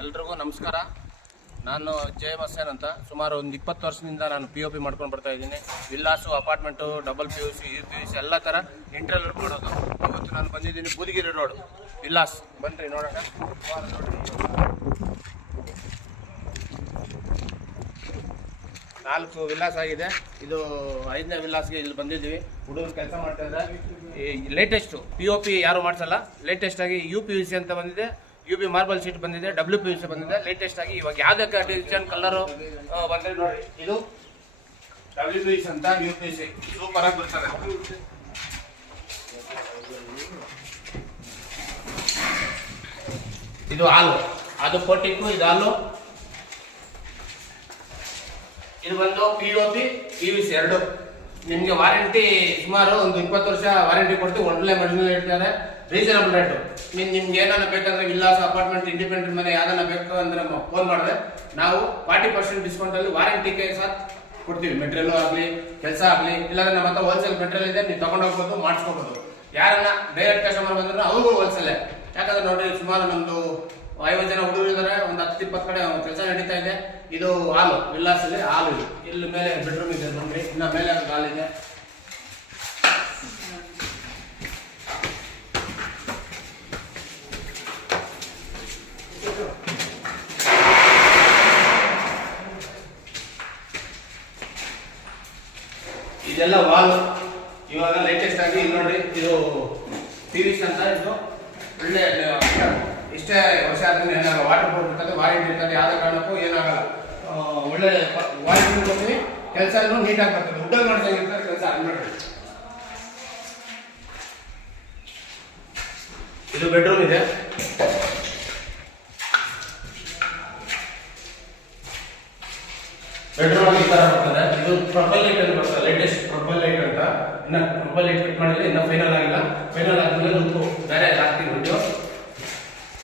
ಎಲ್ರಿಗೂ ನಮಸ್ಕಾರ. ನಾನು ಜಯಮ್ ಹಸೇನ್ ಅಂತ. ಸುಮಾರು ಒಂದು 20 ವರ್ಷದಿಂದ ನಾನು POP ಮಾಡ್ಕೊಂಡು ಬರ್ತಾ ಇದ್ದೀನಿ. ವಿಲ್ಲಾಸು, ಅಪಾರ್ಟ್ಮೆಂಟು, ಡಬಲ್ PUC, UPVC ಎಲ್ಲ ಥರ ಇಂಟೀರಿಯರ್ ಮಾಡೋದು. ಇವತ್ತು ನಾನು ಬಂದಿದ್ದೀನಿ ಬೂದಿಗೆರೆ ರೋಡ್ ವಿಲ್ಲಾಸ್. ಬನ್ನಿರಿ ನೋಡೋಣ. 4 ವಿಲ್ಲಾಸ್ ಆಗಿದೆ. ಇದು 5ನೇ ವಿಲ್ಲಾಸ್ಗೆ ಇಲ್ಲಿ ಬಂದಿದ್ದೀವಿ. ಹುಡುಗರು ಕೆಲಸ ಮಾಡ್ತಾ ಇದ್ದಾರೆ. ಲೇಟೆಸ್ಟು POP ಯಾರು ಮಾಡಿಸಲ್ಲ. ಲೇಟೆಸ್ಟ್ ಆಗಿ UPVC ಅಂತ ಬಂದಿದೆ, UP ಮಾರ್ಬಲ್ ಶೀಟ್ ಬಂದಿದೆ, WPVC ಬಂದಿದೆ. ಲೇಟೆಸ್ಟ್ ಆಗಿ ಇವಾಗ ಯಾವುದೇ ಡಿಸೈನ್ ಕಲರು ಬಂದರೆ ನೋಡಿ, ಇದು WPVC ಅಂತ UPVC ಸೂಪರ್ ಆಗಿ ಬರ್ತದೆ. ಇದು ಹಾಲು, ಅದು ಕೋಟಿಂಗು, ಇದು ಹಾಲು. ಇದು ಬಂದು POP PVC ಎರಡು. ನಿಮಗೆ ವಾರಂಟಿ ಸುಮಾರು ಒಂದು 20 ವರ್ಷ ವಾರಂಟಿ ಕೊಡ್ತೀವಿ. ಒಳ್ಳೆ ಮಷಿನ್ ಇರ್ತಾರೆ, ರೀಸನಬಲ್ ರೇಟು. ನಿಮ್ಗೆ ಏನಾರ ಬೇಕಂದ್ರೆ ವಿಲ್ಲಾಸ್, ಅಪಾರ್ಟ್ಮೆಂಟ್, ಇಂಡಿಪೆಂಡೆಂಟ್ ಮನೆ ಯಾವ್ದಾನ ಬೇಕು ಅಂದ್ರೆ ಫೋನ್ ಮಾಡಿದ್ರೆ ನಾವು 40% ಡಿಸ್ಕೌಂಟಲ್ಲಿ ವಾರಂಟಿಗೆ ಸಾಥ್ ಕೊಡ್ತೀವಿ. ಮೆಟೀರಿಯಲ್ ಆಗಲಿ, ಕೆಲಸ ಆಗಲಿ, ಇಲ್ಲಾಂದ್ರೆ ನಮ್ಮ ಹತ್ರ ಹೋಲ್ಸೇಲ್ ಮೆಟೀರಿಯಲ್ ಇದೆ, ನೀವು ತಗೊಂಡೋಗ್ಬೋದು, ಮಾಡಿಸ್ಕೋಬೋದು. ಯಾರನ್ನ ಡೈರೆಕ್ಟ್ ಕಸ್ಟಮರ್ ಬಂದ್ರೆ ಅವ್ರಿಗೂ ಹೋಲ್ಸೇಲೆ. ಯಾಕಂದ್ರೆ ನೋಡಿ, ಸುಮಾರು ನಮ್ದು 50 ಜನ ಹುಡುಗರು ಇದ್ದಾರೆ. ಒಂದು 10-20 ಕಡೆ ಕೆಲಸ ನಡೀತಾ ಇದೆ. ಇದು ಹಾಲು, ವಿಲ್ಲಾಸಲ್ಲಿ ಹಾಲು. ಇಲ್ಲಿ ಮೇಲೆ ಬೆಡ್ರೂಮ್ ಇದೆ ನೋಡಿ, ಇನ್ನ ಮೇಲೆ ಹಾಲಿದೆ. ಇದೆಲ್ಲ ವಾಲ್. ಇವಾಗ ಲೇಟೆಸ್ಟ್ ಆಗಿ ಇಲ್ಲಿ ನೋಡಿ, ಇದು PVC ಅಂತ. ಇದು ಒಳ್ಳೆ ಇಷ್ಟೇ ವರ್ಷ ಆದ್ಮೇಲೆ ಏನಾಗಲ್ಲ, ವಾಟರ್ ಪ್ರೂಫ್ ಇರ್ತದೆ, ವಾರಂಟಿ ಇರ್ತದೆ, ಯಾವುದೇ ಕಾರಣಕ್ಕೂ ಏನಾಗಲ್ಲ. ಒಳ್ಳೆ ವಾರಂಟಿ ಕೊಡ್ತೀವಿ. ಕೆಲಸ ನೀಟಾಗಿ ಬರ್ತದೆ, ಉಡ್ಡಲ್ ಮಾಡ್ದಂಗಿರ್ತದೆ ಕೆಲಸ. ಅನ್ಬಿಡ್ರಿ, ಇದು ಬೆಡ್ರೂಮ್ ಇದೆ. ಬೆಡ್ರೂಮ್ ಈ ತರ ಬರ್ತದೆ. ಇದು ಪ್ರೊಫೈಲ್ ಲೈಟ್ ಅಂತ ಬರ್ತದೆ, ಲೇಟೆಸ್ಟ್ ಪ್ರೊಫೈಲ್ ಲೈಟ್ ಅಂತ. ಇನ್ನ ಪ್ರೊಫೈಲ್ ಲೈಟ್ ಫಿಟ್ ಮಾಡಿದ್ರೆ ಇನ್ನ ಫೈನಲ್ ಆಗಿಲ್ಲ.